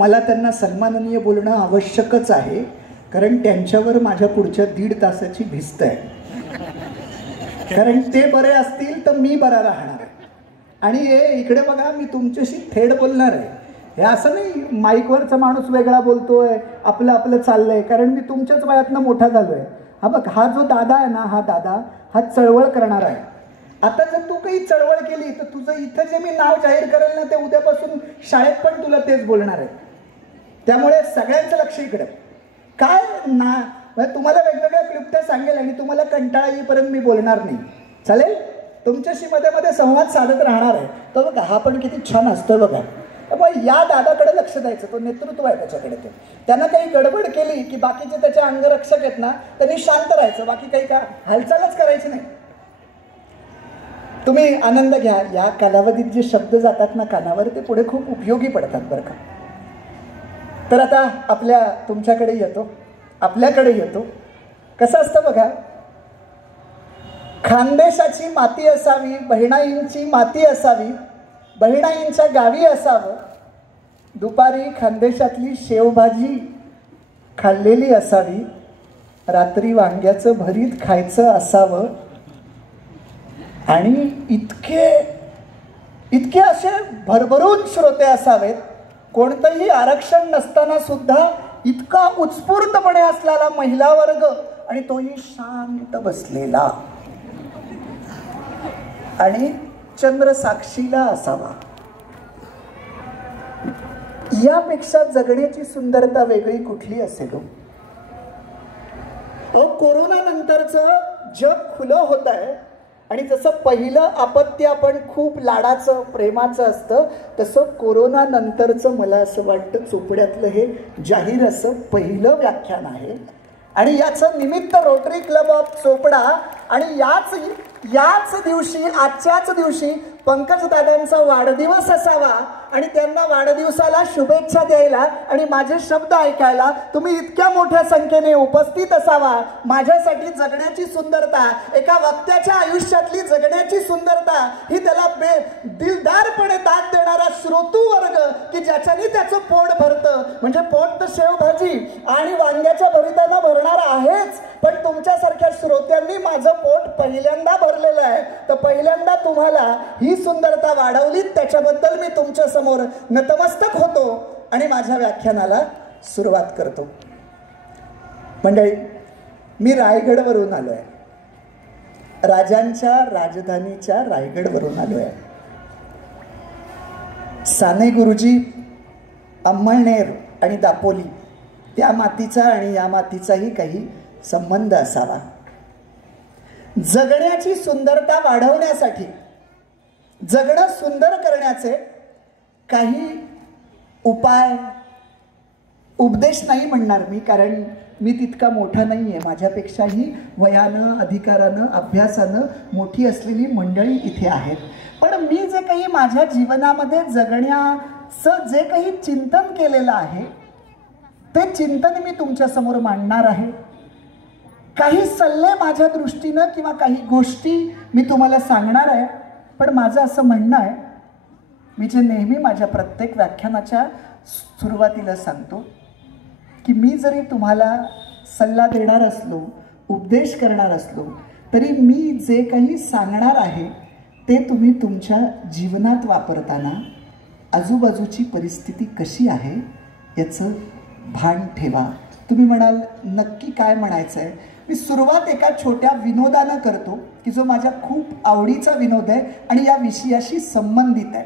मला त्यांना सन्माननीय बोलणं आवश्यकच आहे, कारण त्यांच्यावर माझ्या पुढच्या 1.5 तासाची भिस्त आहे. कारण ते बरे असतील तर मी बरा राहणार आहे. आणि इकडे बघा, मी तुमच्याशी थेट बोलणार आहे. हे असं नाही माईकवरचा माणूस वेगळा बोलतोय, आपलं आपलं चाललंय, कारण मी तुमच्याच वयातनं मोठा झालोय. हा बघ, हा जो दादा आहे ना, हा दादा हा चळवळ करणार आहे. आता जर तू काही चळवळ केली तर तुझं इथं जे मी नाव जाहीर करेल ना, ते उद्यापासून शाळेत पण तुला तेच बोलणार आहे. त्यामुळे सगळ्यांचं लक्ष इकडे. काय ना, तुम्हाला वेगवेगळ्या क्लुप्त्या सांगेल आणि तुम्हाला कंटाळा येईपर्यंत मी बोलणार नाही. चालेल? तुमच्याशी मध्ये मध्ये संवाद साधत राहणार आहे. तर बघा, हा पण किती छान असतो बघा. मग या दादाकडे लक्ष द्यायचं, तो नेतृत्व आहे त्याच्याकडे. ते त्यांना काही गडबड केली की बाकीचे त्याचे अंगरक्षक आहेत ना, त्यांनी शांत राहायचं, बाकी काही का हालचालच करायची नाही. तुम्ही आनंद घ्या. या कालावधीत जे शब्द जातात ना कानावर, ते पुढे खूप उपयोगी पडतात बरं का. तर आता तुमच्याकडे येतो, आपल्याकडे येतो. कसं असतं बघा, खानदेशाची माती असावी, बहिणाईंची माती असावी, बहिणाईंच्या गावी असावं, दुपारी खानदेशातली शेवभाजी खाल्लेली असावी, रात्री वांग्याचं भरीत खायचं असावं. आणि इतके असे भरभरून श्रोते असावेत, कोणतंही आरक्षण नसताना सुद्धा इतका उत्स्फूर्तपणे असलेला महिला वर्ग, आणि तोही शांत बसलेला आणि चंद्र साक्षीला असावा. यापेक्षा जगण्याची सुंदरता वेगळी कुठली असेल? कोरोना नंतरचं जग खुलं होत आहे, आणि जसं पहिलं आपत्य आपण खूप लाडाचं प्रेमाचं असतं, तसं कोरोना नंतरचं मला असं वाटतं चोपड्यातलं हे जाहीर असं पहिलं व्याख्यान आहे. आणि याचं निमित्त रोटरी क्लब ऑफ चोपडा. आणि याच दिवशी, आजच्याच दिवशी पंकजदादांचा वाढदिवस असावा, आणि त्यांना वाढदिवसाला शुभेच्छा द्यायला आणि माझे शब्द ऐकायला तुम्ही इतक्या मोठ्या संख्येने उपस्थित असावा. माझ्यासाठी जगण्याची सुंदरता, एका वक्त्याच्या आयुष्यातली जगण्याची सुंदरता, ही त्याला दिलदारपणे दाद देणारा श्रोतू वर्ग, की ज्याच्याने त्याचं पोट भरतं. म्हणजे पोट तर शेवभाजी आणि वांग्याच्या भरितानं भरणार आहेच, पण तुमच्यासारख्या श्रोत्यांनी माझं पोट पहिल्यांदा भरलेलं आहे. तर पहिल्यांदा तुम्हाला ही सुंदरता वाढवली, त्याच्याबद्दल मी तुमच्या समोर नतमस्तक होतो आणि माझ्या व्याख्यानाला सुरुवात करतो. मंडळी, मी रायगडवरून आलोय, राजांच्या राजधानीच्या रायगडवरून आलोय. साने गुरुजी, अंमळनेर आणि दापोली, त्या मातीचा आणि या मातीचाही काही संबंध असावा. जगण्याची सुंदरता वाढवण्यासाठी, जगणं सुंदर करण्याचे काही उपाय, उपदेश नाही म्हणणार मी, कारण मी तितका मोठा नाही आहे. माझ्यापेक्षाही वयानं, अधिकारानं, अभ्यासानं मोठी असलेली मंडळी इथे आहेत. पण मी जे काही माझ्या जीवनामध्ये जगण्याचं जे काही चिंतन केलेलं आहे, ते चिंतन मी तुमच्यासमोर मांडणार आहे. काही सल्ले माझ्या दृष्टीनं किंवा काही गोष्टी मी तुम्हाला सांगणार आहे. पण माझं असं म्हणणं आहे, मी जे नेहमी माझ्या प्रत्येक व्याख्यानाच्या सुरुवातीला सांगतो, की मी जरी तुम्हाला सल्ला देणार असलो, उपदेश करणार असलो, तरी मी जे काही सांगणार आहे ते तुम्ही तुमच्या जीवनात वापरताना आजूबाजूची परिस्थिती कशी आहे याचं भान ठेवा. तुम्ही म्हणाल नक्की काय म्हणायचं आहे? मी सुरुवात एका छोट्या विनोदानं करतो, की जो माझ्या खूप आवडीचा विनोद आहे आणि या विषयाशी संबंधित आहे.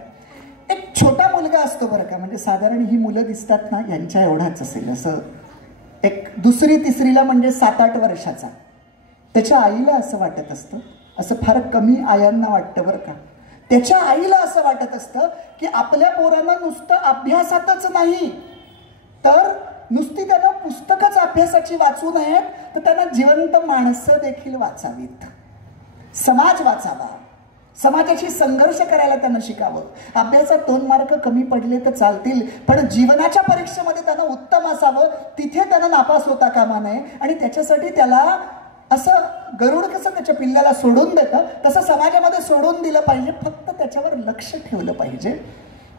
एक छोटा मुलगा असतो बरं का, म्हणजे साधारण ही मुलं दिसतात ना, यांच्या एवढाच असेल, असं एक 2री-3रीला म्हणजे 7-8 वर्षाचा. त्याच्या आईला असं वाटत असतं, असं फार कमी आयांना वाटतं बरं का, त्याच्या आईला असं वाटत असतं की आपल्या पोरांना नुसतं अभ्यासातच नाही, तर नुसती त्यांना पुस्तकच अभ्यासाची वाचू नयेत, तर त्यांना जिवंत माणसं देखील वाचावीत, समाज वाचावा, समाजाशी संघर्ष करायला त्यांना शिकावं. अभ्यासात 2 मार्क कमी पडले तर चालतील, पण जीवनाच्या परीक्षेमध्ये त्यांना उत्तम असावं, तिथे त्यांना नापास होता कामा नये. आणि त्याच्यासाठी त्याला असं गरुड कसं त्याच्या पिल्ल्याला सोडून देतं, तसं समाजामध्ये सोडून दिलं पाहिजे. फक्त त्याच्यावर लक्ष ठेवलं पाहिजे.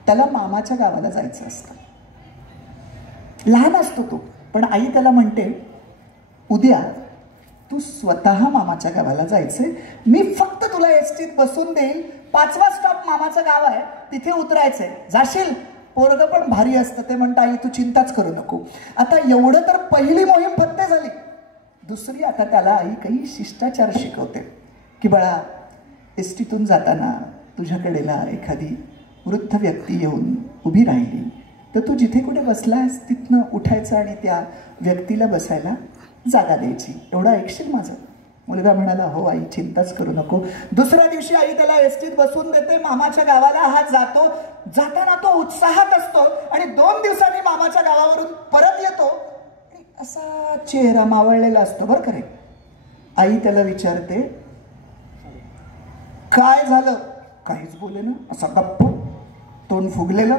त्याला मामाच्या गावाला जायचं असतं. लहान असतो तो, पण आई त्याला म्हणते उद्या तू स्वतः मामाच्या गावाला जायचंय, मी फक्त तुला एसटीत बसून देईल, 5वा स्टॉप मामाचं गाव आहे, तिथे उतरायचंय, जाशील. पोरगं पण भारी असतं, ते म्हणतं आई तू चिंताच करू नको. आता एवढं तर पहिली मोहीम फत्ते झाली. दुसरी, आता त्याला आई काही शिष्टाचार शिकवते की बाळा, एसटीतून जाताना तुझ्याकडेला एखादी वृद्ध व्यक्ती येऊन उभी राहिली तर तू जिथे कुठे बसलास तिथनं उठायचं आणि त्या व्यक्तीला बसायला जागा द्यायची. एवढं ऐकशील माझं? मुलगा म्हणाला हो आई, चिंताच करू नको. दुसऱ्या दिवशी आई त्याला एसटीत बसून देते, मामाच्या गावाला हा जातो. जाताना तो उत्साहात असतो आणि 2 दिवसांनी मामाच्या गावावरून परत येतो. असा चेहरा मावळलेला असतो बरं खरे. आई त्याला विचारते काय झालं? काहीच बोले ना, असा गप्प, तोंड फुगलेलं.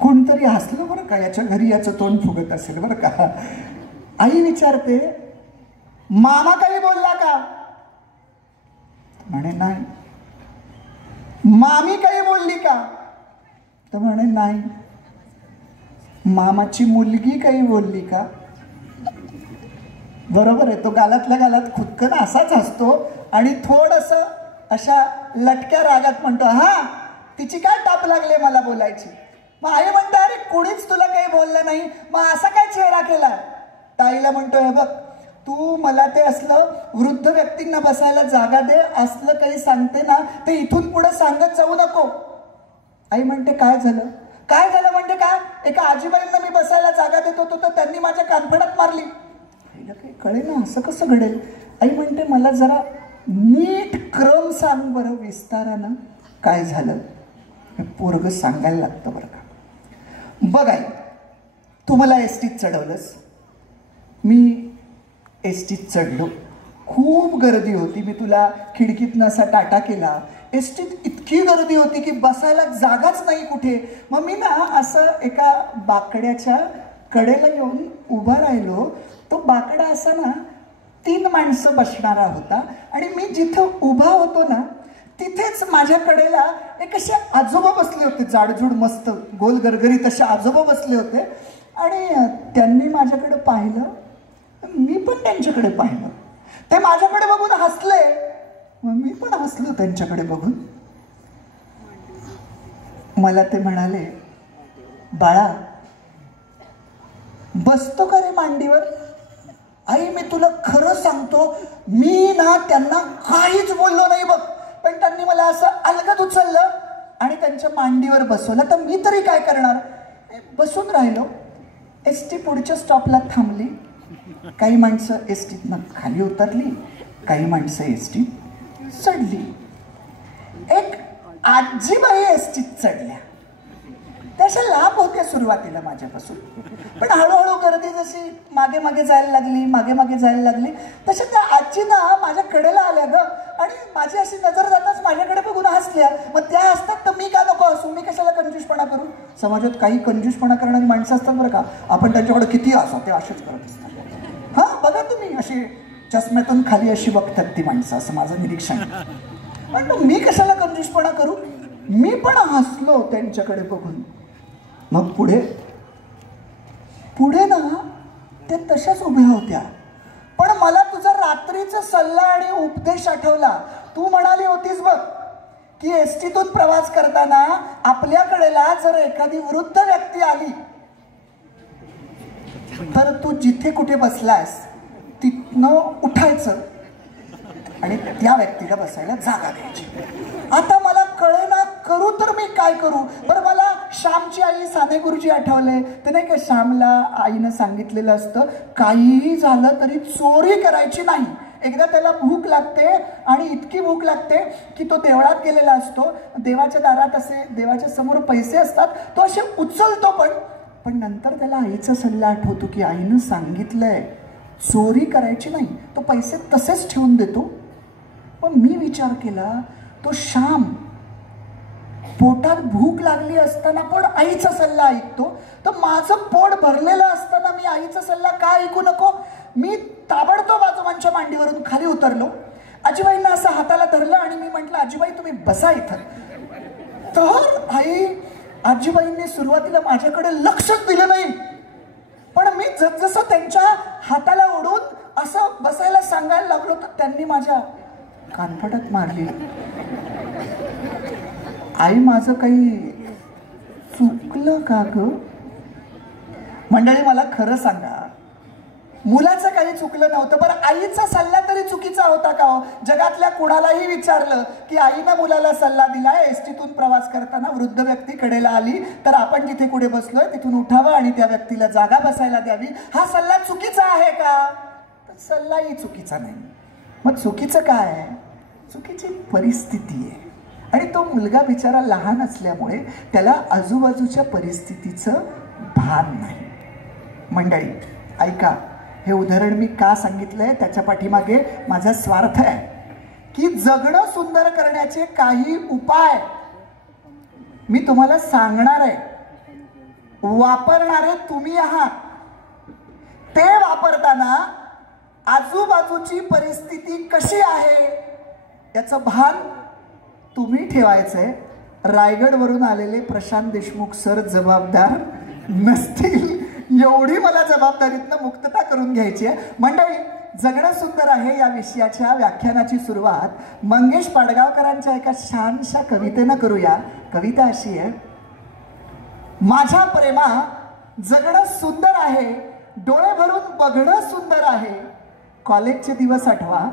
कोणतरी हसलं बरं का, याच्या घरी याचं तोंड फुगत असेल बरं का. आई विचारते मामा काही बोलला का? म्हणे नाही. मामी काही बोलली का? तर म्हणे नाही. मामाची मुलगी काही बोलली का? बरोबर आहे, तो गालातल्या गालात खुदकन असाच असतो आणि थोडस अशा लटक्या रागात म्हणतो हा, तिची काय टाप लागले मला बोलायची. मग आई म्हणते अरे कोणीच तुला काही बोललं नाही, मग असा काय चेहरा केला? ताईला म्हणतोय बघ, तू मला ते असलं वृद्ध व्यक्तींना बसायला जागा दे असलं काही सांगते ना, ते इथून पुढे सांगत जाऊ नको. आई म्हणते काय झालं? काय झालं म्हणजे काय? एका आजीबाईंना मी बसायला जागा देत होतो तर त्यांनी माझ्या कानफडात मारली. आईला काही कळे ना, असं कसं घडेल? आई म्हणते मला जरा नीट क्रम सांग बरं विस्तारानं, काय झालं? पोरग सांगायला लागतं बरं का. बघ आई, तू मला एसटीत चढवलंस, मी एसटीत चढलो, खूप गर्दी होती, मी तुला खिडकीतनं असा टाटा केला. एसटीत इतकी गर्दी होती की बसायला जागाच नाही कुठे. मग मी ना असं एका बाकड्याच्या कडेला येऊन उभा राहिलो. तो बाकडा असा ना 3 माणसं बसणारा होता आणि मी जिथं उभा होतो ना तिथेच माझ्या कडेला एक असे आजोबा बसले होते, जाडजूड मस्त गोल गरगरीत असे आजोबा बसले होते. आणि त्यांनी माझ्याकडे पाहिलं, मी पण त्यांच्याकडे पाहिलं. ते माझ्याकडे बघून हसले, मग मी पण हसलो त्यांच्याकडे बघून. मला ते म्हणाले बाळा बसतो का रे मांडीवर? आई मी तुला खरं सांगतो, मी ना त्यांना काहीच बोललो नाही बघ, पण त्यांनी मला असं अलगद उचललं आणि त्यांच्या मांडीवर बसवलं. तर मी तरी काय करणार? बसून राहिलो. एसटी पुढच्या स्टॉपला थांबली. काही माणसं एसटीतनं खाली उतरली, काही माणसं एसटीत चढली. एक आजीबाई एसटीत चढल्या. त्याच्या लाभ होत्या सुरुवातीला माझ्यापासून, पण हळूहळू गर्दी जशी मागे मागे जायला लागली, मागे मागे जायला लागली, तशा त्या आजीना माझ्या कडेला आल्या ग आणि माझी अशी नजर जाताच माझ्याकडे बघून हसल्या. मग त्या हसतात तर मी का नको हसू? मी कशाला कंजूसपणा करू? समाजात काही कंजूसपणा करणारी माणसं असतात बरं का, आपण त्यांच्याकडे किती हसू ते असेच करत असतात. हा बघा तुम्ही, अशी चष्म्यातून खाली अशी बघतात ती माणसं, असं माझं निरीक्षण. पण मी कशाला कंजूसपणा करू? मी पण हसलो त्यांच्याकडे बघून. मग पुढे पुढे ना त्या तशाच उभ्या होत्या. पण मला तुझा रात्रीचा सल्ला आणि उपदेश आठवला. तू म्हणाली होतीस बघ की एसटीतून प्रवास करताना आपल्याकडेला जर एखादी वृद्ध व्यक्ती आली तर तू जिथे कुठे बसलास तिथनं उठायचं आणि त्या व्यक्तीला बसायला जागा द्यायची. आता मला कळेना करू तर मी काय करू? बरं मला श्यामची आई साने गुरुजी आठवले. ते नाही का, श्यामला आईनं सांगितलेलं असतं काहीही झालं तरी चोरी करायची नाही. एकदा त्याला भूक लागते आणि इतकी भूक लागते की तो देवळात गेलेला असतो. देवाच्या दारात असे देवाच्या समोर पैसे असतात, तो असे उचलतो पण नंतर त्याला आईचा सल्ला आठवतो की आईनं सांगितलंय चोरी करायची नाही. तो पैसे तसेच ठेवून देतो. पण मी विचार केला, तो श्याम पोटात भूक लागली असताना पण आईचा सल्ला ऐकतो, तर माझं पोट भरलेलं असताना मी आईचा सल्ला का ऐकू नको? मी ताबडतोब आजोबांच्या मांडीवरून खाली उतरलो. आजीबाईंना असं हाताला धरलं आणि मी म्हटलं आजीबाई तुम्ही बसा इथं. तर आजीबाईंनी सुरुवातीला माझ्याकडे लक्षच दिलं नाही, पण मी जसजसं त्यांच्या हाताला ओढून असं बसायला सांगायला लागलो तर त्यांनी माझ्या कानफटात मारली. आई, माझं काही चुकलं का ग? मंडळी, मला खरं सांगा, मुलाचं काही चुकलं नव्हतं, बरं आईचा सल्ला तरी चुकीचा होता का हो? जगातल्या कुणालाही विचारलं की आईनं मुलाला सल्ला दिलाय, एसटीतून प्रवास करताना वृद्ध व्यक्ती कडेला आली तर आपण जिथे कुठे बसलोय तिथून उठावं आणि त्या व्यक्तीला जागा बसायला द्यावी, हा सल्ला चुकीचा आहे का? तर सल्लाही चुकीचा नाही. मग चुकीचं काय आहे? चुकीची परिस्थिती आहे. आणि तो मुलगा बिचारा लहान असल्यामुळे त्याला आजूबाजूच्या परिस्थितीचं भान नाही. मंडळी ऐका, हे उदाहरण मी का सांगितलंय त्याच्या पाठीमागे माझा स्वार्थ आहे की जगणं सुंदर करण्याचे काही उपाय मी तुम्हाला सांगणार आहे. वापरणारे तुम्ही आहात. ते वापरताना आजूबाजूची परिस्थिती कशी आहे याचं भान तुम्ही ठेवायचंय. रायगडवरून आलेले प्रशांत देशमुख सर जबाबदार नसतील, एवढी मला जबाबदारीतनं मुक्तता करून घ्यायची आहे. मंडळी, जगणं सुंदर आहे या विषयाच्या व्याख्यानाची सुरुवात मंगेश पाडगावकरांच्या एका छानशा कवितेनं करूया. कविता अशी आहे: माझ्या प्रेमा जगणं सुंदर आहे, डोळे भरून बघणं सुंदर आहे. कॉलेजचे दिवस आठवा,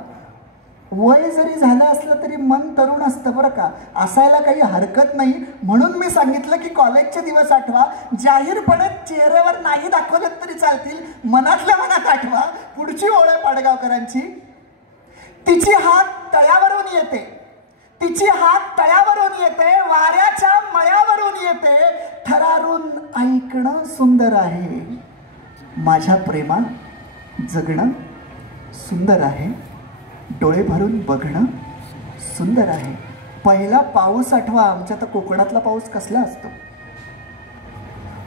वय जरी झालं असलं तरी मन तरुण असतं बरं का, असायला काही हरकत नाही. म्हणून मी सांगितलं की कॉलेजचे दिवस आठवा. जाहीरपणे चेहऱ्यावर नाही दाखवलं तरी चालतील, मनातल्या मनात आठवा. पुढची ओळ आहे पाडगावकरांची: तिची हात तळ्यावरून येते, तिची हात तळ्यावरून येते, वाऱ्याच्या मळ्यावरून येते, थरारून ऐकणं सुंदर आहे. माझ्या प्रेमा जगणं सुंदर आहे, डोळे भरून बघणं सुंदर आहे. पहिला पाऊस आठवा. आमच्या तर कोकणातला पाऊस कसला असतो?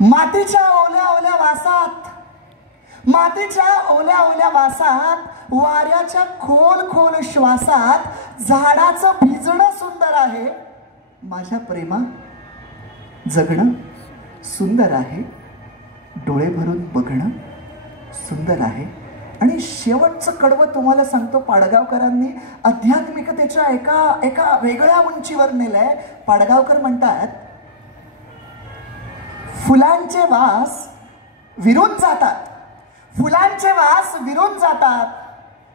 मातीच्या ओल्या ओल्या वासात, मातीच्या ओल्या ओल्या वासात, वाऱ्याच्या खोल खोल श्वासात झाडाचं भिजणं सुंदर आहे. माझ्या प्रेमा जगणं सुंदर आहे, डोळे भरून बघणं सुंदर आहे. आणि शेवटचं कडवं तुम्हाला सांगतो, पाडगावकरांनी आध्यात्मिकतेच्या एका वेगळ्या उंचीवर नेलंय. पाडगावकर म्हणतात, फुलांचे वास विरून जातात, फुलांचे वास विरून जातात,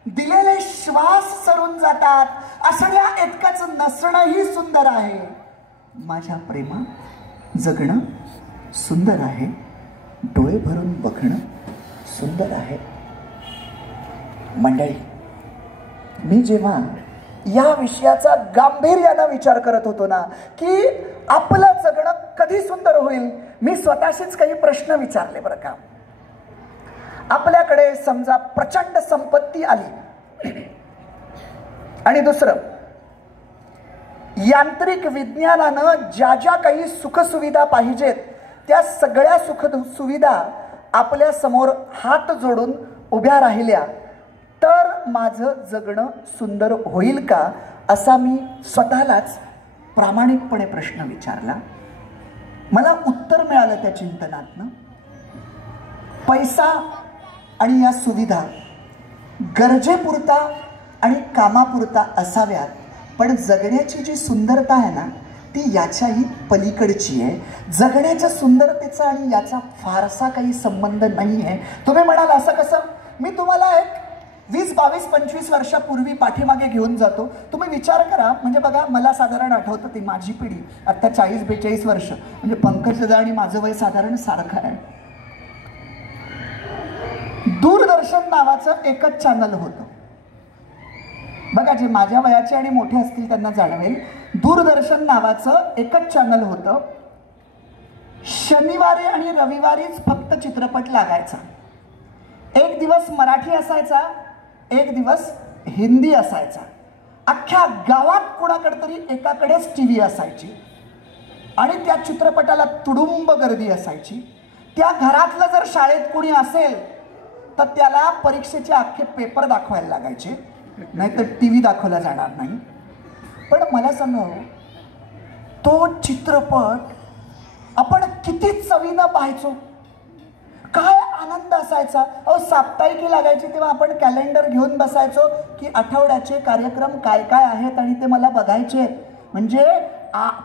दिलेले श्वास सरून जातात, असण्या इतकंच नसणंही सुंदर आहे. माझ्या प्रेमा जगणं सुंदर आहे, डोळे भरून बघणं सुंदर आहे. मंडळी, मी जेव्हा या विषयाचा गांभीर्यानं विचार करत होतो ना की आपलं जगणं कधी सुंदर होईल, मी स्वतःशीच काही प्रश्न विचारले बरं का. आपल्याकडे समजा प्रचंड संपत्ती आली आणि दुसरं, यांत्रिक विज्ञानानं ज्या ज्या काही सुखसुविधा पाहिजेत त्या सगळ्या सुखसुविधा आपल्या समोर हात जोडून उभ्या राहिल्या, तर माझं जगणं सुंदर होईल का, असा मी स्वतःलाच प्रामाणिकपणे प्रश्न विचारला. मला उत्तर मिळालं त्या चिंतनातनं. पैसा आणि या सुविधा गरजेपुरता आणि कामापुरता असाव्यात, पण जगण्याची जी सुंदरता आहे ना ती याच्याही पलीकडची आहे. जगण्याच्या सुंदरतेचा आणि याचा फारसा काही संबंध नाही आहे. तुम्ही म्हणाल असं कसं? मी तुम्हाला एक 20, 22, 25 वर्षापूर्वी पाठीमागे घेऊन जातो. तुम्ही विचार करा. म्हणजे बघा, मला साधारण आठवतं ती माझी पिढी आता 40-42 वर्ष, म्हणजे पंकजदा आणि माझं वय साधारण सारखं आहे. दूरदर्शन नावाचं एकच चॅनल होतं बघा. जे माझ्या वयाचे आणि मोठे असतील त्यांना जाणवेल. दूरदर्शन नावाचं एकच चॅनल होतं. शनिवारी आणि रविवारीच फक्त चित्रपट लागायचा. एक दिवस मराठी असायचा, एक दिवस हिंदी असायचा. अख्ख्या गावात कुणाकडे तरी एकाकडेच टीव्ही असायची आणि त्या चित्रपटाला तुडुंब गर्दी असायची. त्या घरातलं जर शाळेत कुणी असेल तर त्याला परीक्षेचे अख्खे पेपर दाखवायला लागायचे, नाहीतर टीव्ही दाखवला जाणार नाही. पण मला सांगा, तो चित्रपट आपण किती चवीनं पाहायचो, काय आनंद असायचा. अहो साप्ताहिकी लागायची तेव्हा आपण कॅलेंडर घेऊन बसायचो की आठवड्याचे कार्यक्रम काय काय आहेत आणि ते मला बघायचे. म्हणजे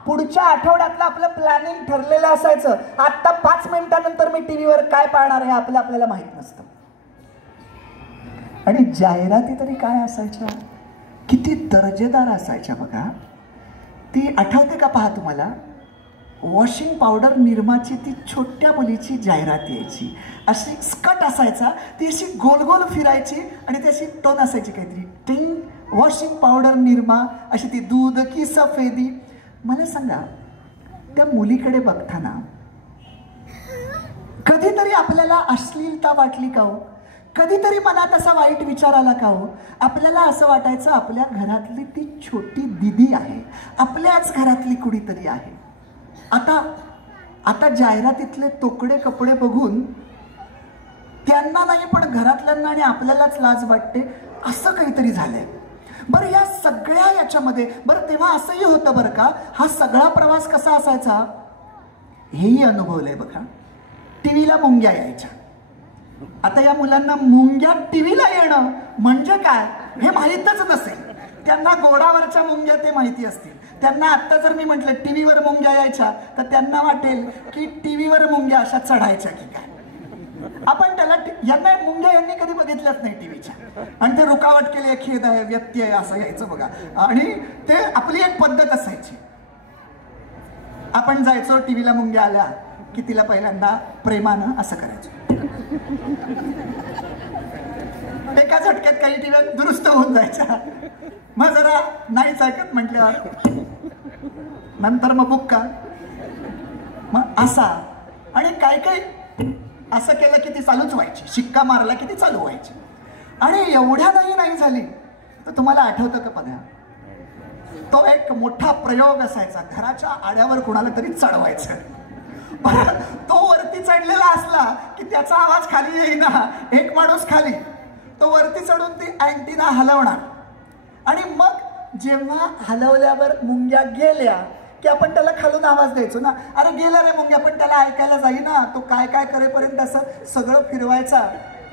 पुढच्या आठवड्यातलं आपलं प्लॅनिंग ठरलेलं असायचं. आता 5 मिनिटानंतर मी टीव्हीवर काय पाहणार हे आपल्याला माहित नसतं. आणि जाहिराती तरी काय असायच्या, किती दर्जेदार असायच्या बघा. ती आठवते का पहा तुम्हाला, वॉशिंग पावडर निरमाची ती छोट्या मुलीची जाहिरात यायची. अशी स्कट असायचा, ती अशी गोल गोल फिरायची आणि ती अशी टोन असायची काहीतरी, टिंग वॉशिंग पावडर निरमा, अशी ती दूध की सफेदी. मला सांगा, त्या मुलीकडे बघताना कधीतरी आपल्याला अश्लीलता वाटली का हो? कधीतरी मनात असा वाईट विचार आला का हो? आपल्याला असं वाटायचं आपल्या घरातली ती छोटी दिदी आहे, आपल्याच घरातली कुणीतरी आहे. आता जाहिरातीतले तोकडे कपडे बघून त्यांना नाही पण घरातल्यांना आणि आपल्यालाच लाज वाटते, असं काहीतरी झालंय. बरं या सगळ्या याच्यामध्ये बरं तेव्हा असंही होतं बरं का, हा सगळा प्रवास कसा असायचा हेही अनुभवलंय बघा. टीव्हीला मुंग्या यायच्या. आता या मुलांना मुंग्या टीव्हीला येणं म्हणजे काय हे माहीतच नसेल. त्यांना गोडावरच्या मुंग्या ते माहिती असतील. त्यांना आत्ता जर मी म्हटलं टीव्हीवर मुंग्या यायच्या तर त्यांना वाटेल की टीव्हीवर मुंग्या अशा चढायच्या की काय. आपण त्याला यांना मुंग्या यांनी कधी बघितल्याच नाही टीव्हीच्या, आणि ते रुकावट केली, खेद आहे, व्यत्यय असं यायचं बघा. आणि ते आपली एक पद्धत असायची. आपण जायचो टीव्हीला मुंग्या आल्या की तिला पहिल्यांदा प्रेमानं असं करायचो. एका झटक्यात काही टीव्ही दुरुस्त होऊन जायच्या. मग जरा नाहीच ऐकत म्हटल्यावर नंतर मग बुक्का, मग असा. आणि काही असं केलं की ती चालूच व्हायची, शिक्का मारला की ती चालू व्हायची. आणि एवढ्या नाही झाली तर तुम्हाला आठवतं का बघा, तो एक मोठा प्रयोग असायचा. घराच्या आड्यावर कुणाला तरी चढवायचं. तो वरती चढलेला असला की त्याचा आवाज खाली येईना, एक माणूस खाली, तो वरती चढून ती अँटिना हलवणार. आणि मग जेव्हा हलवल्यावर मुंग्या गेल्या की आपण त्याला खालून आवाज द्यायचो ना, अरे गेला रे मुंग्या, पण त्याला ऐकायला जाईना. तो काय काय करेपर्यंत असं सगळं फिरवायचा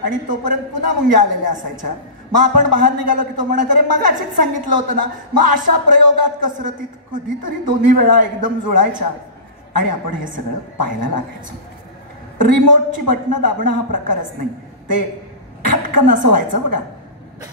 आणि तोपर्यंत पुन्हा मुंग्या आलेल्या असायच्या. मग आपण बाहेर निघालो की तो म्हणत अरे मगाशीच सांगितलं होतं ना. मग अशा प्रयोगात कसरतीत कधीतरी दोन्ही वेळा एकदम जुळायच्या आणि आपण हे सगळं पाहायला लागायचो. रिमोटची बटणं दाबणं हा प्रकारच नाही, ते खटकन असं व्हायचं बघा,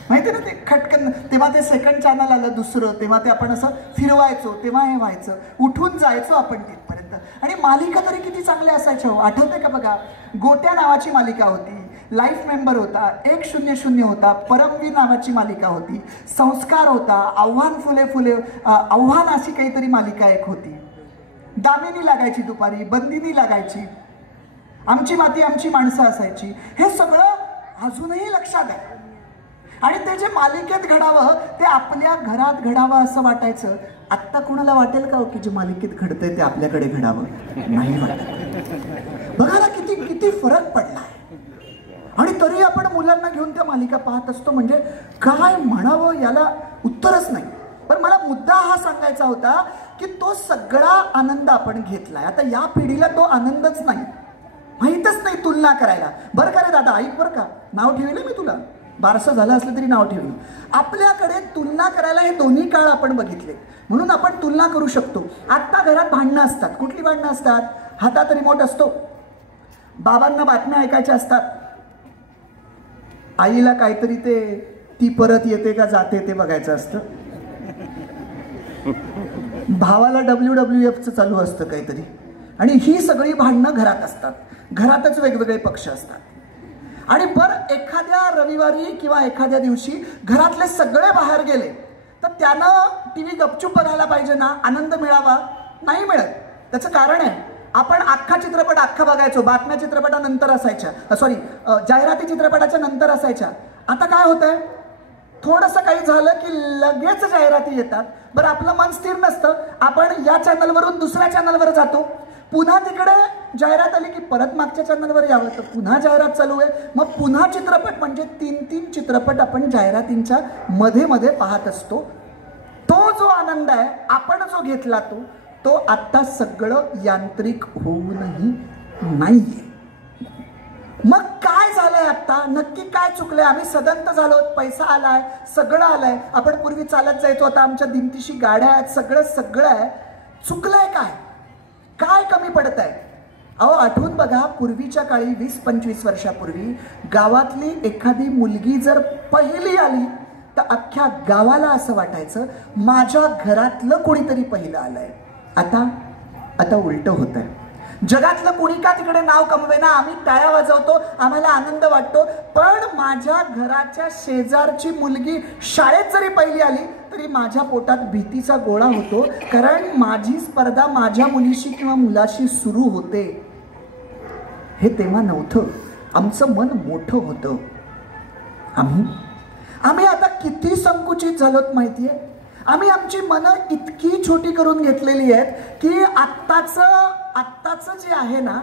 माहिती ना, ते खटकन. तेव्हा ते सेकंड चॅनल आलं दुसरं, तेव्हा ते आपण असं फिरवायचो, तेव्हा हे व्हायचं, उठून जायचो आपण तिथपर्यंत. आणि मालिका तरी किती चांगल्या असायच्या हो. आठवते का बघा, गोट्या नावाची मालिका होती, लाईफ मेंबर होता, 100 होता, परमवीर नावाची मालिका होती, संस्कार होता, आव्हान फुले फुले आव्हान अशी काहीतरी मालिका एक होती, दामिनी लागायची दुपारी, बंदिनी लागायची, आमची माती आमची माणसं असायची. हे सगळं अजूनही लक्षात आहे. आणि ते जे मालिकेत घडावं ते आपल्या घरात घडावं असं वाटायचं. आत्ता कुणाला वाटेल का की जे मालिकेत घडतंय ते आपल्याकडे घडावं? नाही वाटत. बघा ना किती किती फरक पडला. आणि तरी आपण मुलांना घेऊन त्या मालिका पाहत असतो. म्हणजे काय म्हणावं याला उत्तरच नाही. पण मला मुद्दा हा सांगायचा होता की तो सगळा आनंद आपण घेतलाय. आता या पिढीला तो आनंदच नाही, माहीतच नाही तुलना करायला. बरं का रे दादा, ऐक बरं का, नाव ठेवलं मी तुला, बारसं झालं असलं तरी नाव ठेवलं. आपल्याकडे तुलना करायला हे दोन्ही काळ आपण बघितले, म्हणून आपण तुलना करू शकतो. आत्ता घरात भांडणं असतात. कुठली भांडणं असतात? हातात रिमोट असतो, बाबांना बातम्या ऐकायच्या असतात, आईला काहीतरी ती परत येते का जाते ते बघायचं असतं, भावाला WWFचं चालू असतं काहीतरी. आणि ही सगळी भांडणं घरात असतात. घरातच वेगवेगळे पक्ष असतात. आणि बरं एखाद्या रविवारी किंवा एखाद्या दिवशी घरातले सगळे बाहेर गेले तर त्यानं टीव्ही गपचूप बघायला पाहिजे ना, आनंद मिळावा, नाही मिळत. त्याचं कारण आहे, आपण अख्खा चित्रपट अख्खा बघायचो, बातम्या चित्रपटानंतर असायच्या, जाहिराती चित्रपटाच्या नंतर असायच्या. आता काय होतंय, थोडंसं काही झालं की लगेच जाहिराती येतात. बरं आपलं मन स्थिर नसतं, आपण या चॅनलवरून दुसऱ्या चॅनलवर जातो, पुन्हा तिकडे जाहिरात आली की परत मागच्या चॅनलवर यावं, तर पुन्हा जाहिरात चालू आहे, मग पुन्हा चित्रपट. म्हणजे 3 चित्रपट आपण जाहिरातींच्या मध्ये मध्ये पाहत असतो. तो जो आनंद आहे आपण जो घेतला तो आता सगळं यांत्रिक होऊनही नाहीये. मग काय झालंय आता, नक्की काय चुकलंय? आम्ही सदंत झालो, पैसा आलाय, सगळं आलंय, आपण पूर्वी चालत जायचो, आता आमच्या दिमतीशी गाड्या आहेत, सगळं आहे. चुकलंय काय? काय कमी पडत आहे? अहो आठवून बघा, पूर्वीच्या काळी 20-25 वर्षापूर्वी गावातली एखादी मुलगी जर पहिली आली तर अख्ख्या गावाला असं वाटायचं माझ्या घरातलं कोणीतरी पहिलं आलंय. आता उलट होत आहे. जगातलं कोणी का तिकडे नाव कमवेना, आम्ही टाळ्या वाजवतो, आम्हाला आनंद वाटतो, पण माझ्या घराच्या शेजारची मुलगी शाळेत जरी पहिली आली तरी माझ्या पोटात भीतीचा गोळा होतो, कारण माझी स्पर्धा माझ्या मुलीशी किंवा मुलाशी सुरू होते. हे तेव्हा नव्हतं. आमचं मन मोठं होतं. आम्ही आता किती संकुचित झालोत माहितीये. आम्ही आमची मनं इतकी छोटी करून घेतलेली आहेत की आत्ताचं जे आहे ना,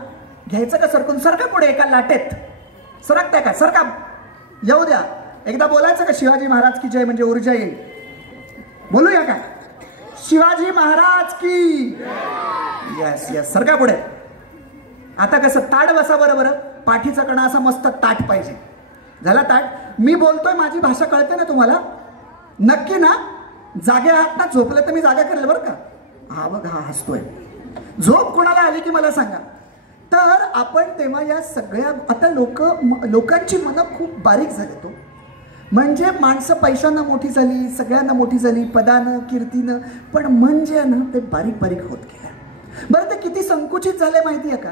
घ्यायचं का सरकून? सरका पुढे एका लाटेत सरकताय का? सरका, येऊ द्या. एकदा बोलायचं का शिवाजी महाराज की जय, म्हणजे ऊर्जा येईल. बोलूया का? शिवाजी महाराज की यस. सरका पुढे. आता कसं ताट बसा, बरोबर. पाठीचा कणा असा मस्त ताट पाहिजे. झाला ताट. मी बोलतोय, माझी भाषा कळते ना तुम्हाला? नक्की ना? जागे आहात ना? झोपले तर मी जागा करेल बरं का. हा बघ, हा हसतोय. झोप कोणाला आली की मला सांगा. तर आपण तेव्हा या सगळ्या, आता लोकांची मनं खूप बारीक झाली. तो म्हणजे माणसं पैशानं मोठी झाली, सगळ्यांना मोठी झाली, पदानं, कीर्तीनं, पण मन जे आहे ना ते बारीक होत गेलं. बरं, ते किती संकुचित झाले माहिती आहे का?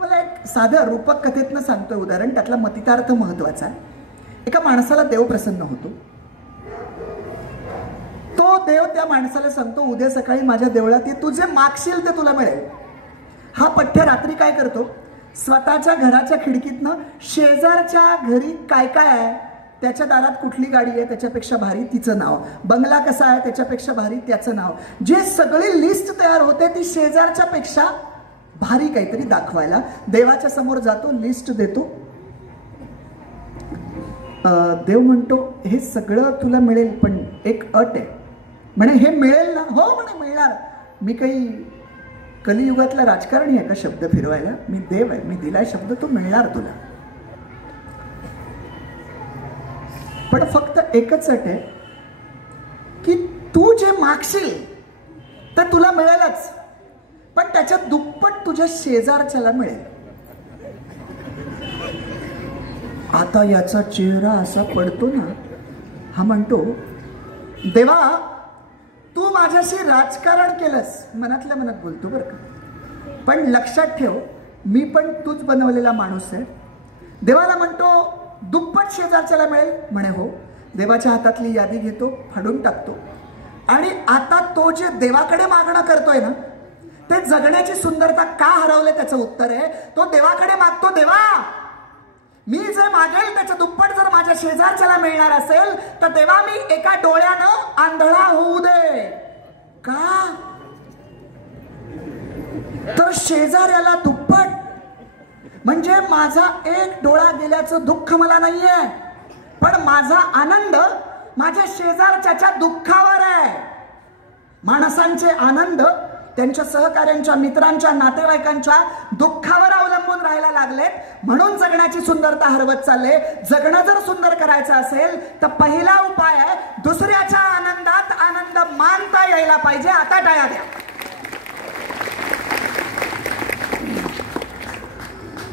मला एक साधं रूपक कथेतनं सांगतोय उदाहरण, त्यातला मतितार्थ महत्वाचा आहे. एका माणसाला देव प्रसन्न होतो. तो देव त्या माणसाला सांगतो, उद्या सकाळी माझ्या देवळात ये, तू जे मागशील ते तुला मिळेल. हा पठ्य रात्री काय करतो, स्वतःच्या घराच्या खिडकीतनं शेजारच्या घरी काय काय आहे, त्याच्या दारात कुठली गाडी आहे त्याच्यापेक्षा भारी तिचं नाव, बंगला कसा आहे त्याच्यापेक्षा भारी त्याचं नाव, जे सगळी लिस्ट तयार होते ती शेजारच्या पेक्षा भारी काहीतरी दाखवायला देवाच्या समोर जातो, लिस्ट देतो. देव म्हणतो हे सगळं तुला मिळेल, पण एक अट आहे. म्हणे हे मिळेल ना? हो म्हणे मिळणार. मी काही कलियुगातला राजकारणी आहे का शब्द फिरवायला? मी देव आहे, मी दिलाय शब्द, तो मिळणार तुला. पण फक्त एकच अट आहे की तू जे मागशील ते तुला मिळेलच, पण त्याच्यात दुप्पट तुझ्या शेजारच्याला मिळेल. आता याचा चेहरा असा पडतो ना, हा म्हणतो देवा तू माझ्याशी राजकारण केलंस, मनातल्या मनात बोलतो बरं का, पण लक्षात ठेव मी पण तूच बनवलेला माणूस आहे. देवाला म्हणतो दुप्पट शेजारच्याला मिळेल. म्हणे हो. देवाच्या हातातली यादी घेतो, फाडून टाकतो, आणि आता तो जे देवाकडे मागणं करतोय ना ते जगण्याची सुंदरता का हरवले त्याचं उत्तर आहे, तो देवाकडे मागतो, देवा मी जे मागेल त्याच्या दुप्पट जर माझ्या शेजारच्याला मिळणार असेल तर देवा मी एका डोळ्यानं आंधळा होऊ दे. का? तर शेजाऱ्याला दुप्पट, म्हणजे माझा एक डोळा गेल्याचं दुःख मला नाहीये, पण माझा आनंद माझ्या शेजारच्याच्या दुःखावर आहे. माणसांचे आनंद त्यांच्या सहकाऱ्यांच्या, मित्रांच्या, नातेवाईकांच्या दुःखावर अवलंबून राहायला लागलेत, म्हणून जगण्याची सुंदरता हरवत चालले. जगणं जर सुंदर करायचं असेल तर पहिला उपाय आहे दुसऱ्याच्या आनंदात आनंद मानता यायला पाहिजे. आता टाळ्या द्या.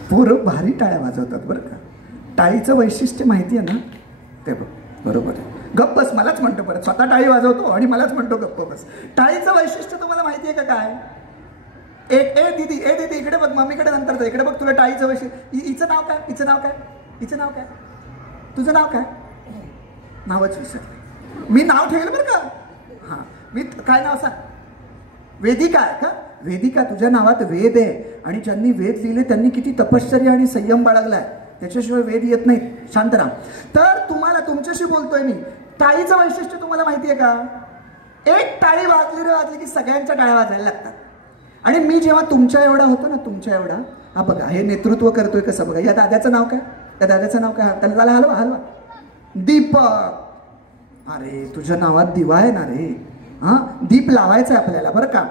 पोरं भारी टाळ्या वाजवतात बरं का. टाळीचं वैशिष्ट्य माहिती आहे ना? ते बघ, बरोबर आहे. गप्प बस, मलाच म्हणतो परत, स्वतः टाळी वाजवतो आणि मलाच म्हणतो गप्प बस. टाळीचं वैशिष्ट्य तुम्हाला माहिती आहे का काय? ए दीदी इकडे बघ, मम्मीकडे नंतर इकडे बघ, तुला टाळीचं वैशिष्ट्य. हिचं नाव काय? हिचं नाव काय? हिचं नाव काय? तुझं नाव काय? नावच विसरले मी. नाव ठेवलं बरं का. हां, मी काय नाव सांग? वेदिका आहे का? वेदिका, तुझ्या नावात वेद आहे, आणि ज्यांनी वेद लिहिले त्यांनी किती तपश्चर्या आणि संयम बाळगलाय, त्याच्याशिवाय वेद येत नाहीत. शांत राहा. तर तुम्हाला, तुमच्याशी बोलतोय मी. टाळीचं वैशिष्ट्य तुम्हाला माहिती आहे का? एक टाळी वाजली की सगळ्यांच्या टाळ्या वाजायला लागतात. आणि मी जेव्हा तुमच्या एवढा होतो ना, तुमच्या एवढा, हा बघा हे नेतृत्व करतोय कसं बघा. या दादाचं नाव काय? त्या दादाचं नाव काय? त्याला हलवा. दीपक. अरे तुझ्या नावात दिवा आहे ना रे. हा, दीप लावायचा आहे आपल्याला बरं का.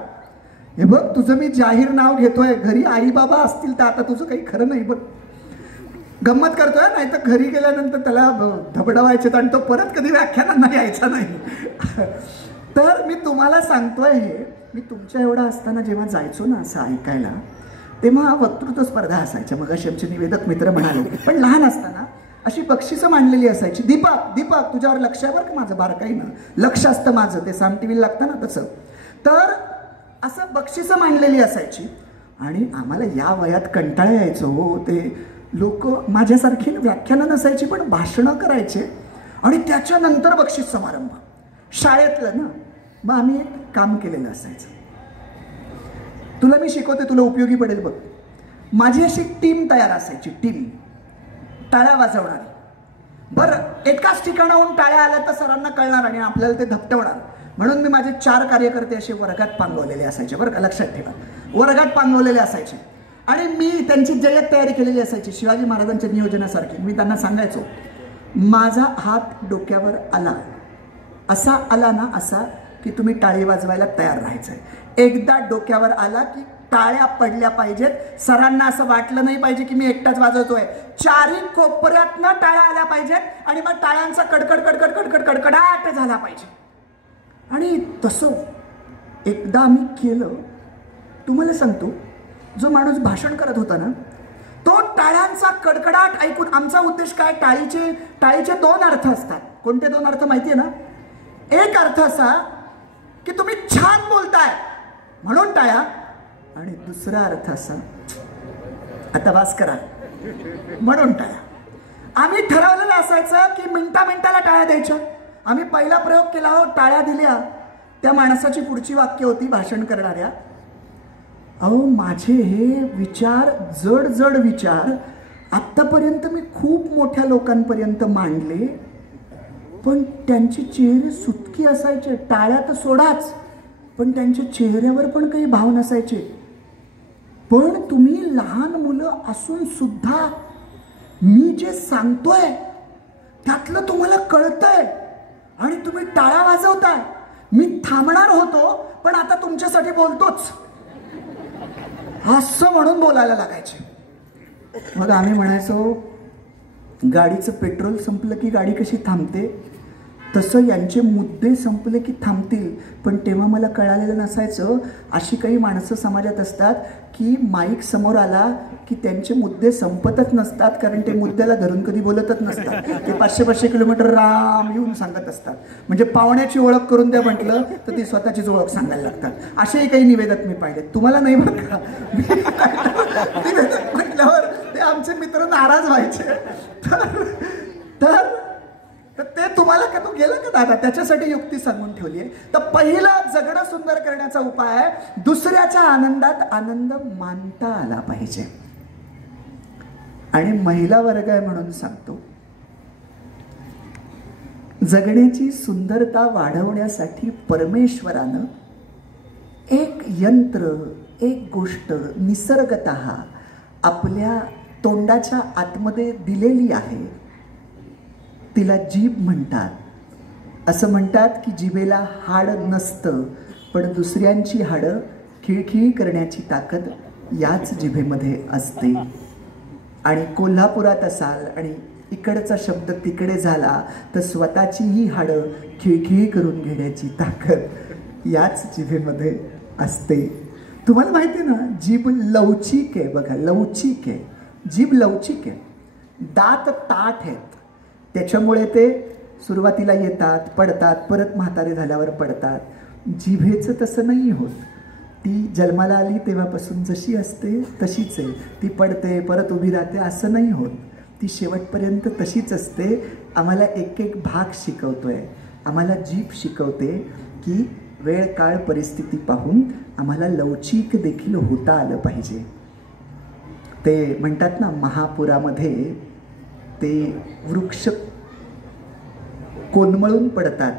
हे बघ तुझं मी जाहीर नाव घेतोय, घरी आई बाबा असतील तर आता तुझं काही खरं नाही बघ. गंमत करतोय, नाही तर घरी गेल्यानंतर त्याला धबडवायचे आणि तो परत कधी व्याख्यानांना यायचा नाही. तर मी तुम्हाला सांगतोय हे, मी तुमच्या एवढा असताना जेव्हा जायचो ना असं ऐकायला, तेव्हा वक्तृत्व स्पर्धा असायच्या. मग अशी आमचे निवेदक मित्र म्हणाले, पण लहान असताना अशी बक्षिसं मांडलेली असायची. दीपक दीपक तुझ्यावर लक्ष आहे बरं का माझं, बारकाईनं लक्ष असतं माझं, ते साम टी व्हीला लागतं ना तसं. तर असं बक्षिसं मांडलेली असायची आणि आम्हाला या वयात कंटाळा यायचो हो. ते लोक माझ्यासारखी व्याख्यानं नसायची पण भाषणं करायचे आणि त्याच्यानंतर बक्षीस समारंभ शाळेतलं ना. मग आम्ही एक काम केलेलं असायचं, तुला मी शिकवते, तुला उपयोगी पडेल बघ. माझी अशी टीम तयार असायची, टीम टाळ्या वाजवणारी. बरं एकाच ठिकाणाहून टाळ्या आल्या तर सरांना कळणार आणि आपल्याला ते धपटवणार, म्हणून मी माझे 4 कार्यकर्ते असे वर्गात पांगवलेले असायचे बरं का, लक्षात ठेवा. वर्गात पांगवलेले असायचे आणि मी त्यांची जय्यत तयारी केलेली असायची शिवाजी महाराजांच्या नियोजनासारखी. मी त्यांना सांगायचो, माझा हात डोक्यावर आला, असा आला ना असा की तुम्ही टाळी वाजवायला तयार राहायचंय. एकदा डोक्यावर आला की टाळ्या पडल्या पाहिजेत, सरांना असं वाटलं नाही पाहिजे की मी एकटाच वाजवतोय. 4ही कोपऱ्यातनं टाळ्या आल्या पाहिजेत आणि मग टाळ्यांचा कडकड कडकड कडकड कडकडाट झाला पाहिजे. आणि तसं एकदा आम्ही केलं. तुम्हाला सांगतो, जो माणूस भाषण करत होता ना तो टाळ्यांचा कडकडाट ऐकून, आमचा उद्देश काय, टाळीचे 2 अर्थ असतात. कोणते 2 अर्थ माहिती आहे ना? एक अर्थ असा की तुम्ही छान बोलताय म्हणून टाळ्या, आणि दुसरा अर्थ असा आता वास करा म्हणून टाळ्या. आम्ही ठरवलेलं असायचं की मिनिटाला टाळ्या द्यायच्या. आम्ही पहिला प्रयोग केला हो, टाळ्या दिल्या. त्या माणसाची पुढची वाक्य होती भाषण करणाऱ्या, अहो माझे हे विचार, जड जड विचार आत्तापर्यंत मी खूप मोठ्या लोकांपर्यंत मांडले, पण त्यांचे चेहरे सुटके असायचे. टाळ्या तर सोडाच, पण त्यांच्या चेहऱ्यावर पण काही भाव नसायचे. पण तुम्ही लहान मुलं असून सुद्धा मी जे सांगतोय त्यातलं तुम्हाला कळतंय आणि तुम्ही टाळ्या वाजवताय. मी थांबणार होतो पण आता तुमच्यासाठी बोलतोच, असं म्हणून बोलायला लागायचे. मग आम्ही म्हणायचो, गाडीचं पेट्रोल संपलं की गाडी कशी थांबते तसं यांचे मुद्दे संपले की थांबतील. पण तेव्हा मला कळालेलं नसायचं, अशी काही माणसं समाजात असतात की माईक समोर आला की त्यांचे मुद्दे संपतच नसतात, कारण ते मुद्द्याला धरून कधी बोलतच नसतात. ते 500-500 किलोमीटर राम येऊन सांगत असतात. म्हणजे पाहुण्याची ओळख करून द्या म्हटलं तर ती स्वतःचीच ओळख सांगायला लागतात. असेही काही निवेदक मी पाहिले. तुम्हाला नाही बरं का, निवेदक म्हटल्यावर ते आमचे मित्र नाराज व्हायचे. तर ते तुम्हाला का, तू गेलं का दादा, त्याच्यासाठी युक्ती सांगून ठेवली आहे. तर पहिला जगणं सुंदर करण्याचा उपाय आहे, दुसऱ्याच्या आनंदात आनंद मानता आला पाहिजे. आणि महिला वर्ग आहे म्हणून सांगतो, जगण्याची सुंदरता वाढवण्यासाठी परमेश्वरानं एक यंत्र, एक गोष्ट निसर्गतः आपल्या तोंडाच्या आतमध्ये दिलेली आहे. तिला जीभ म्हणतात. असं म्हणतात की जिभेला हाड नसतं, पण दुसऱ्यांची हाडं खिळखिळी करण्याची ताकद याच जिभेमध्ये असते. आणि कोल्हापुरात असाल आणि इकडचा शब्द तिकडे झाला तर स्वतःचीही हाडं खिळखिळी करून घेण्याची ताकद याच जिभेमध्ये असते. तुम्हाला माहिती आहे ना, जीभ लवचिक आहे. बघा, लवचिक आहे, जीभ लवचिक आहे. दात ताठ आहेत, त्याच्यामुळे ते सुरुवातीला येतात, पडतात, परत म्हातारे झाल्यावर पडतात. जिभेचं तसं नाही होत. ती जन्माला आली तेव्हापासून जशी असते तशीच आहे. ती पडते, परत उभी राहते, असं नाही होत. ती शेवटपर्यंत तशीच असते. आम्हाला एक एक भाग शिकवतोय. आम्हाला जीभ शिकवते की वेळ काळ परिस्थिती पाहून आम्हाला लवचिक देखील होता आलं पाहिजे. ते म्हणतात ना, महापुरामध्ये ते वृक्ष कोलमळून पडतात,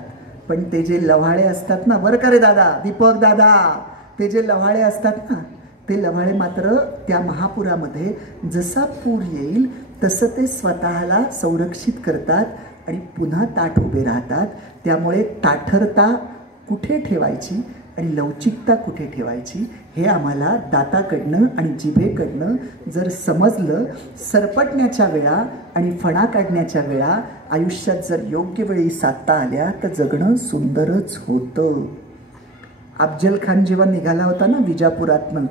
पण ते जे लव्हाळे असतात ना, बरं का रे दादा, दीपक दादा, ते जे लव्हाळे असतात ना, ते लव्हाळे मात्र त्या महापुरामध्ये जसा पूर येईल तसं ते स्वतःला संरक्षित करतात आणि पुन्हा ताठ उभे राहतात. त्यामुळे ताठरता कुठे ठेवायची आणि लवचिकता कुठे ठेवायची हे आम्हाला दाताकडनं आणि जिभेकडनं जर समजलं, सरपटण्याच्या वेळा आणि फणा काढण्याच्या वेळा आयुष्यात जर योग्य वेळी साधता आल्या तर जगणं सुंदरच होतं. अफजल खान जेव्हा निघाला होता ना विजापुरातनं,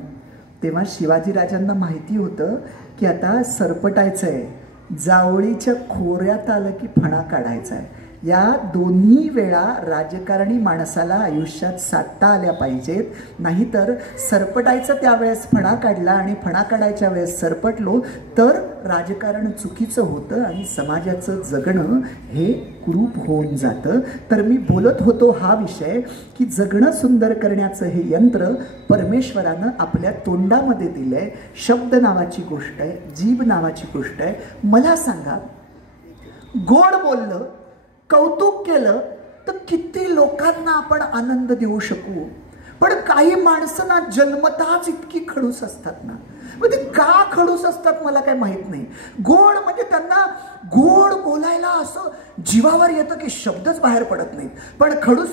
तेव्हा शिवाजीराजांना माहिती होतं की आता सरपटायचं आहे, जावळीच्या खोऱ्यात आलं की फणा काढायचा आहे. या दोन्ही वेळा राजकारणी माणसाला आयुष्यात साधता आल्या पाहिजेत. नाहीतर सरपटायचं त्यावेळेस फणा काढला आणि फणा काढायच्या वेळेस सरपटलो तर राजकारण चुकीचं होतं आणि समाजाचं जगणं हे कुरूप होऊन जातं. तर मी बोलत होतो हा विषय की जगणं सुंदर करण्याचं हे यंत्र परमेश्वरानं आपल्या तोंडामध्ये दिलंय. शब्द नावाची गोष्ट आहे, जीभ नावाची गोष्ट आहे. मला सांगा, गोड बोललं, कौतुक केलं तर किती लोकांना आपण आनंद देऊ शकू. पण काही माणसं ना जन्मताच इतकी खडूस असतात ना, मग ते का खडूस असतात मला काही माहित नाही. गोड म्हणजे त्यांना गोड बोलायला असं जीवावर येतं की शब्दच बाहेर पडत नाहीत. पण खडूस